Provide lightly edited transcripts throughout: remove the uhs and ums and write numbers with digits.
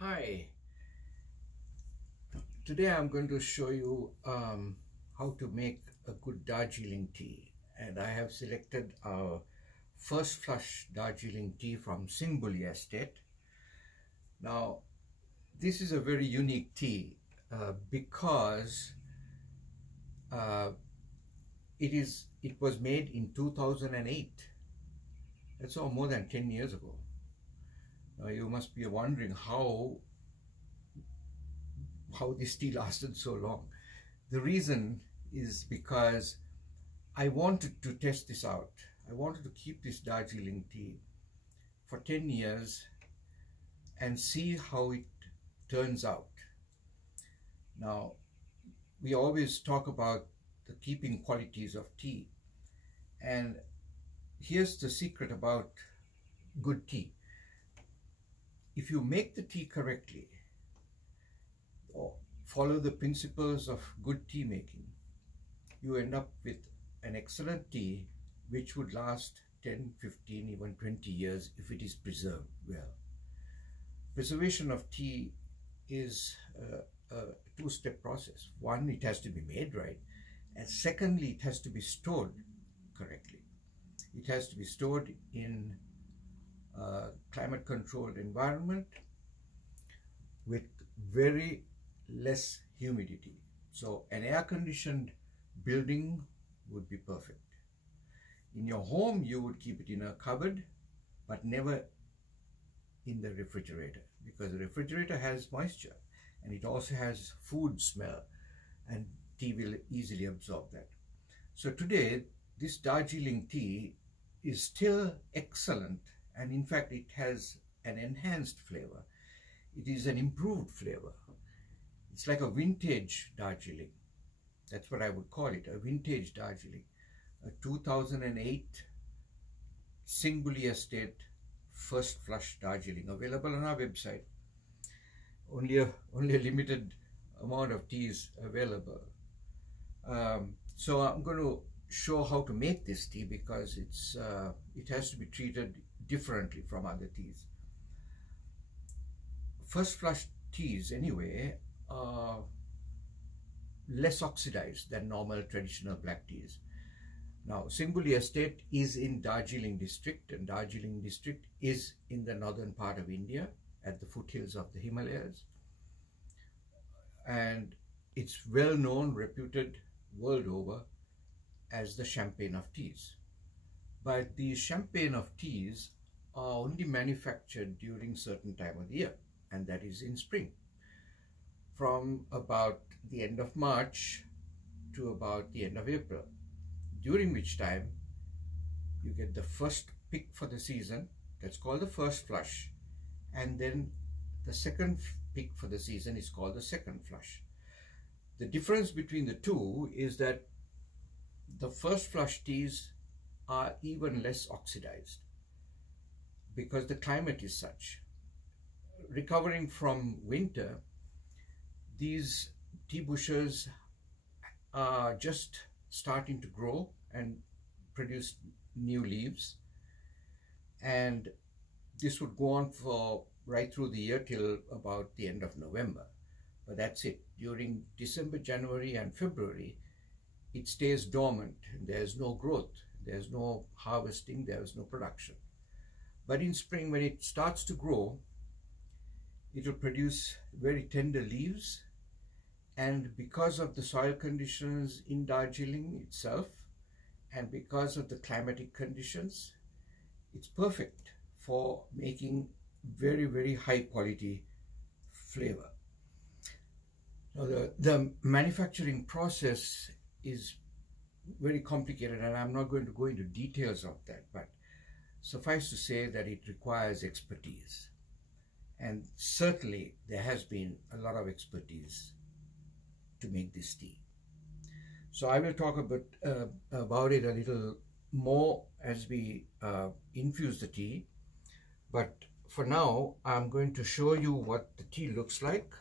Hi, today I'm going to show you how to make a good Darjeeling tea, and I have selected our First Flush Darjeeling tea from Singbulli Estate. Now this is a very unique tea because it was made in 2008. That's all more than 10 years ago. You must be wondering how this tea lasted so long. The reason is because I wanted to test this out. I wanted to keep this Darjeeling tea for 10 years and see how it turns out. Now, we always talk about the keeping qualities of tea, and here's the secret about good tea. If you make the tea correctly, or follow the principles of good tea making, you end up with an excellent tea which would last 10, 15, even 20 years if it is preserved well. Preservation of tea is a two-step process. One, it has to be made right, and secondly, it has to be stored correctly. It has to be stored in a climate-controlled environment with very less humidity. So an air-conditioned building would be perfect. In your home, you would keep it in a cupboard, but never in the refrigerator, because the refrigerator has moisture and it also has food smell, and tea will easily absorb that. So today, this Darjeeling tea is still excellent, and in fact it has an enhanced flavor. It is an improved flavor. It's like a vintage Darjeeling. That's what I would call it, a vintage Darjeeling. A 2008 Singbulli Estate First Flush Darjeeling, available on our website. Only a limited amount of tea is available. So I'm going to show how to make this tea, because it has to be treated differently from other teas. First flush teas anyway are less oxidized than normal traditional black teas. Now, Singbulli Estate is in Darjeeling district, and Darjeeling district is in the northern part of India at the foothills of the Himalayas, and it's well known, reputed world over as the champagne of teas. But these champagne of teas are only manufactured during certain time of the year, and that is in spring, from about the end of March to about the end of April, during which time you get the first pick for the season. That's called the first flush, and then the second pick for the season is called the second flush. The difference between the two is that the first flush teas are even less oxidized because the climate is such. Recovering from winter, these tea bushes are just starting to grow and produce new leaves, and this would go on for right through the year till about the end of November. But that's it. During December, January and February, it stays dormant. There's no growth, there's no harvesting, there's no production. But in spring, when it starts to grow, it will produce very tender leaves, and because of the soil conditions in Darjeeling itself, and because of the climatic conditions, it's perfect for making very, very high quality flavor. Now, the manufacturing process is very complicated, and I'm not going to go into details of that, but suffice to say that it requires expertise, and certainly there has been a lot of expertise to make this tea. So I will talk about it a little more as we infuse the tea, but for now I'm going to show you what the tea looks like.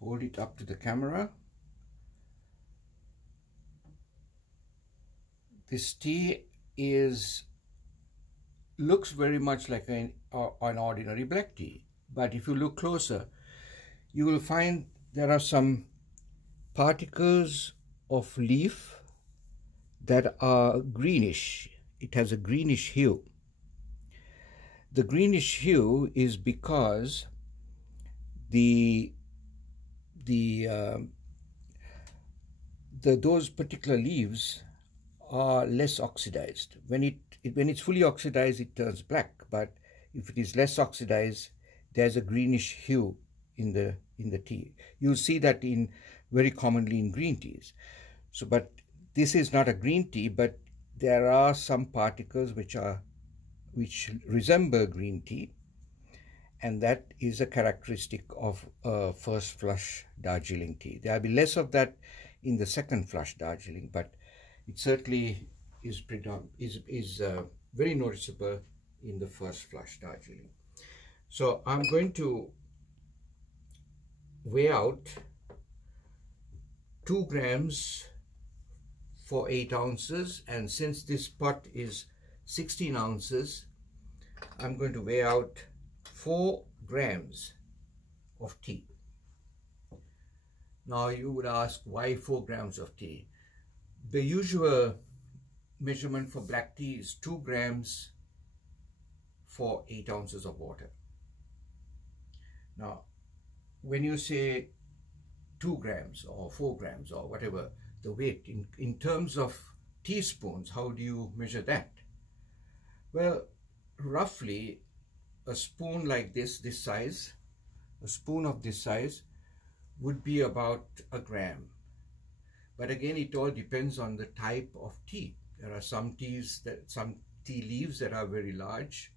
Hold it up to the camera. This tea looks very much like an ordinary black tea, But if you look closer, you will find there are some particles of leaf that are greenish. It has a greenish hue. The greenish hue is because those particular leaves are less oxidized. When it's fully oxidized, it turns black. But if it is less oxidized, there's a greenish hue in the tea. You'll see that very commonly in green teas. So, but this is not a green tea, but there are some particles which resemble green tea, and that is a characteristic of First Flush Darjeeling tea. There will be less of that in the Second Flush Darjeeling, but it certainly is very noticeable in the First Flush Darjeeling. So I'm going to weigh out 2 grams for 8 ounces, and since this pot is 16 ounces, I'm going to weigh out 4 grams of tea. Now you would ask, why 4 grams of tea? The usual measurement for black tea is 2 grams for 8 ounces of water. Now, when you say 2 grams or 4 grams or whatever the weight, in terms of teaspoons, how do you measure that? Well, roughly a spoon like this size, a spoon of this size would be about a gram. But again, it all depends on the type of tea. There are some tea leaves that are very large.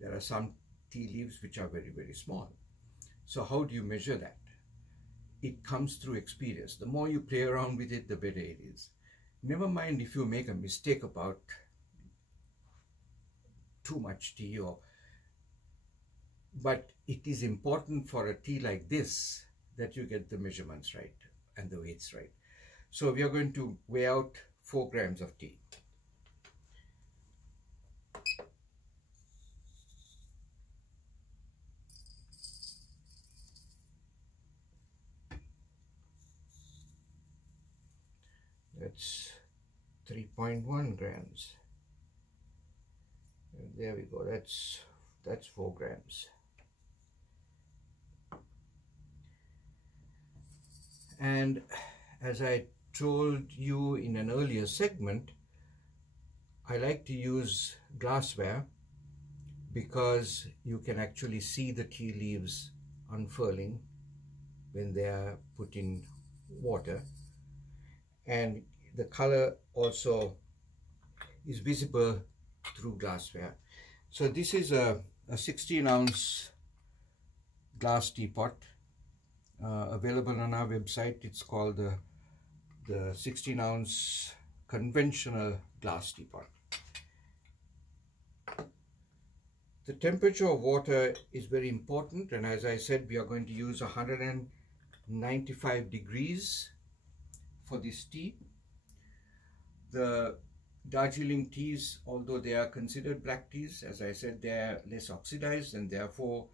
There are some tea leaves which are very, very small. So how do you measure that? It comes through experience. The more you play around with it, the better it is. Never mind if you make a mistake about too much tea, but it is important for a tea like this that you get the measurements right and the weights right. So we are going to weigh out 4 grams of tea. That's 3.1 grams. And there we go. That's 4 grams. And as I told you in an earlier segment, I like to use glassware because you can actually see the tea leaves unfurling when they are put in water, and the color also is visible through glassware. So this is a 16-ounce glass teapot available on our website. It's called the 16-ounce conventional glass teapot. The temperature of water is very important, and as I said, we are going to use 195 degrees for this tea. The Darjeeling teas, although they are considered black teas, as I said, they are less oxidized, and therefore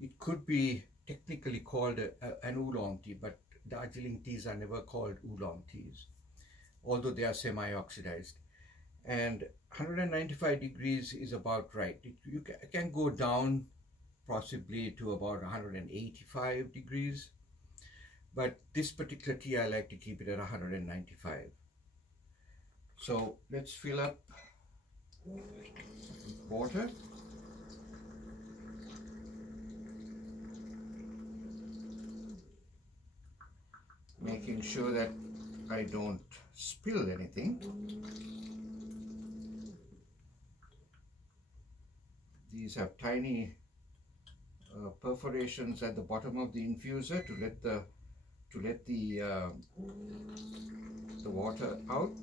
it could be technically called an Oolong tea, but Darjeeling teas are never called Oolong teas, although they are semi-oxidized. And 195 degrees is about right. You can go down possibly to about 185 degrees, but this particular tea I like to keep it at 195. So let's fill up water. Making sure that I don't spill anything. These have tiny perforations at the bottom of the infuser to let the water out.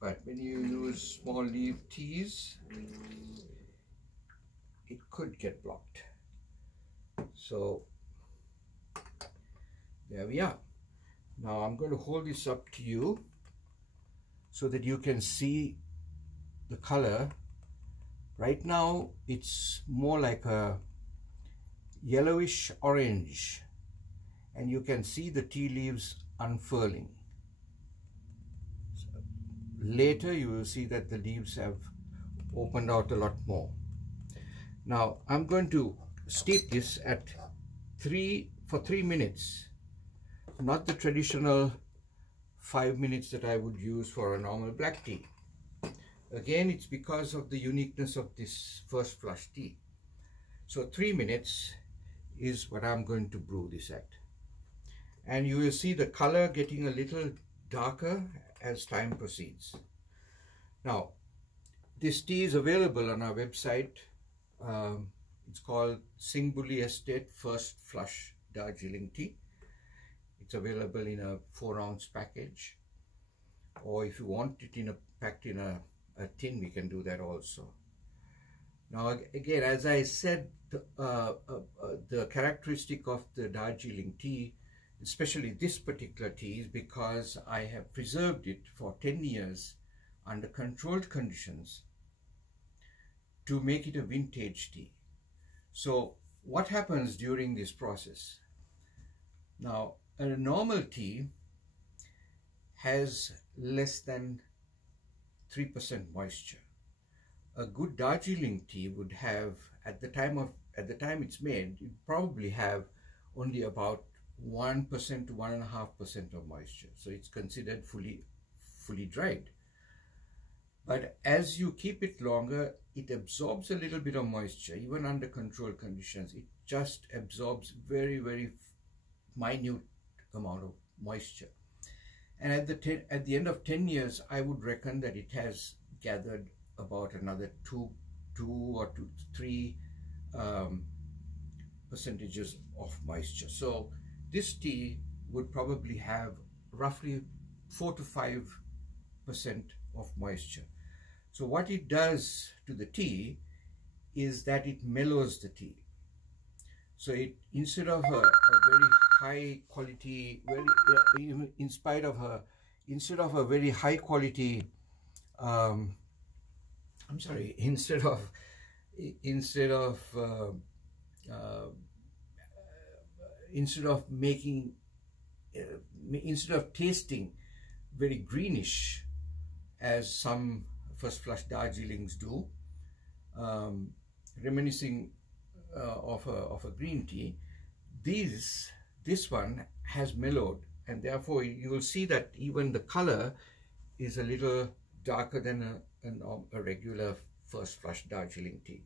But when you use small leaf teas, it could get blocked. So there we are. Now I'm going to hold this up to you so that you can see the color Right now it's more like a yellowish orange, and you can see the tea leaves unfurling. So later you will see that the leaves have opened out a lot more. Now I'm going to steep this at for 3 minutes, not the traditional 5 minutes that I would use for a normal black tea. Again, it's because of the uniqueness of this first flush tea. So 3 minutes is what I'm going to brew this at. And you will see the color getting a little darker as time proceeds. Now, this tea is available on our website. It's called Singbulli Estate First Flush Darjeeling tea. It's available in a 4-ounce package, or if you want it packed in a tin, we can do that also. Now again, as I said, the characteristic of the Darjeeling tea, especially this particular tea, is because I have preserved it for 10 years under controlled conditions to make it a vintage tea. So what happens during this process? Now, a normal tea has less than 3% moisture. A good Darjeeling tea would have, at the time it's made, it probably have only about 1% to 1.5% of moisture. So it's considered fully dried. But as you keep it longer, it absorbs a little bit of moisture. Even under controlled conditions, it just absorbs very, very minute amount of moisture. And at the end of 10 years, I would reckon that it has gathered about another 2 or 3 percentages of moisture. So this tea would probably have roughly 4 to 5% of moisture. So what it does to the tea is that it mellows the tea. So it, instead of a very high quality, instead of a very high quality, instead of tasting very greenish, as some First Flush Darjeelings do, reminiscing of a green tea, this one has mellowed, and therefore you will see that even the color is a little darker than a regular First Flush Darjeeling tea.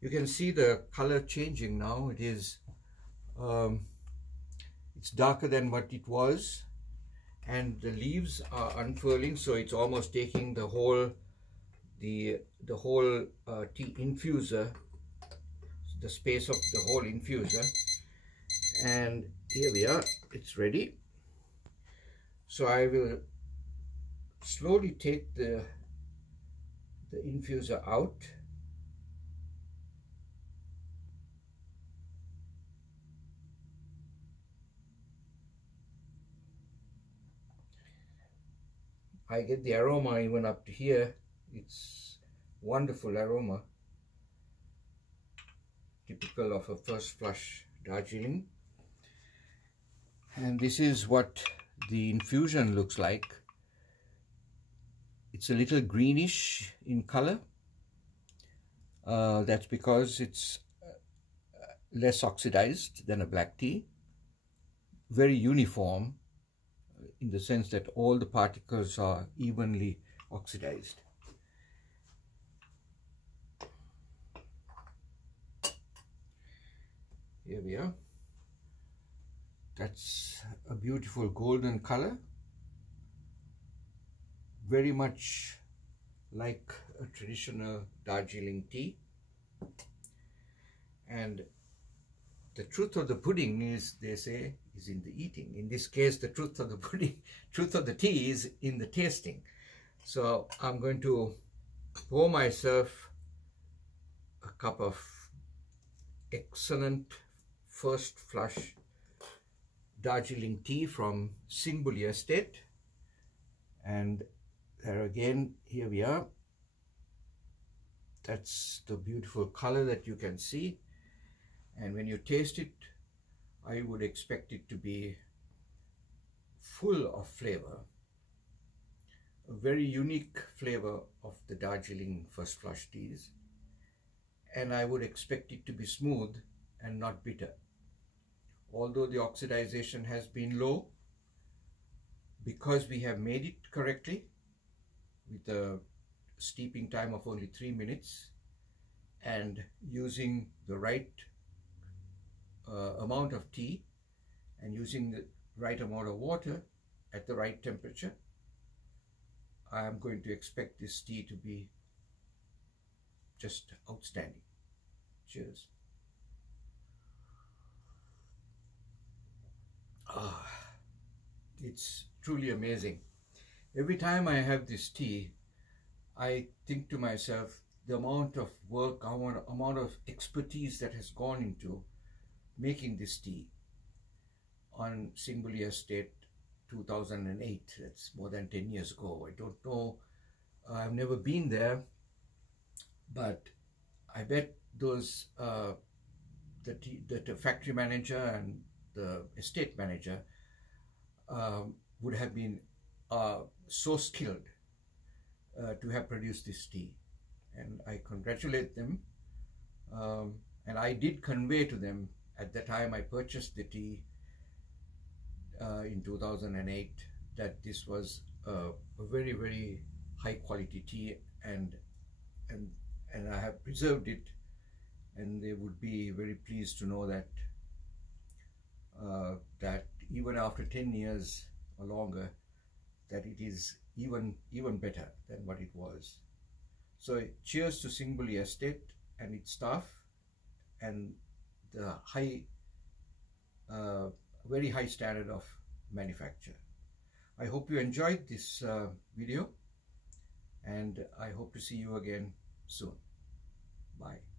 You can see the color changing now. It is it's darker than what it was, and the leaves are unfurling, so it's almost taking the whole tea infuser, the space of the whole infuser. And here we are, it's ready. So I will slowly take the infuser out. I get the aroma even up to here. It's wonderful aroma, typical of a First Flush Darjeeling. And this is what the infusion looks like. It's a little greenish in color. That's because it's less oxidized than a black tea. Very uniform, in the sense that all the particles are evenly oxidized. Here we are. That's a beautiful golden color, very much like a traditional Darjeeling tea. And the truth of the pudding is, they say, is in the eating. In this case, the truth of the tea is in the tasting. So I'm going to pour myself a cup of excellent First Flush Darjeeling tea from Singbulli Estate. And there again, here we are. That's the beautiful color that you can see. And when you taste it, I would expect it to be full of flavor, a very unique flavor of the Darjeeling First Flush teas. And I would expect it to be smooth and not bitter. Although the oxidization has been low, because we have made it correctly with a steeping time of only 3 minutes and using the right amount of tea and using the right amount of water at the right temperature, I am going to expect this tea to be just outstanding. Cheers. It's truly amazing. Every time I have this tea, I think to myself the amount of work, amount of expertise that has gone into making this tea on Singbulli Estate 2008. That's more than 10 years ago. I don't know, I've never been there, but I bet those the factory manager and the estate manager would have been so skilled to have produced this tea, and I congratulate them. And I did convey to them at the time I purchased the tea in 2008 that this was a very, very high quality tea, and I have preserved it, and they would be very pleased to know that that even after 10 years or longer, that it is even better than what it was. So cheers to Singbulli Estate and its staff and the very high standard of manufacture. I hope you enjoyed this video, and I hope to see you again soon. Bye.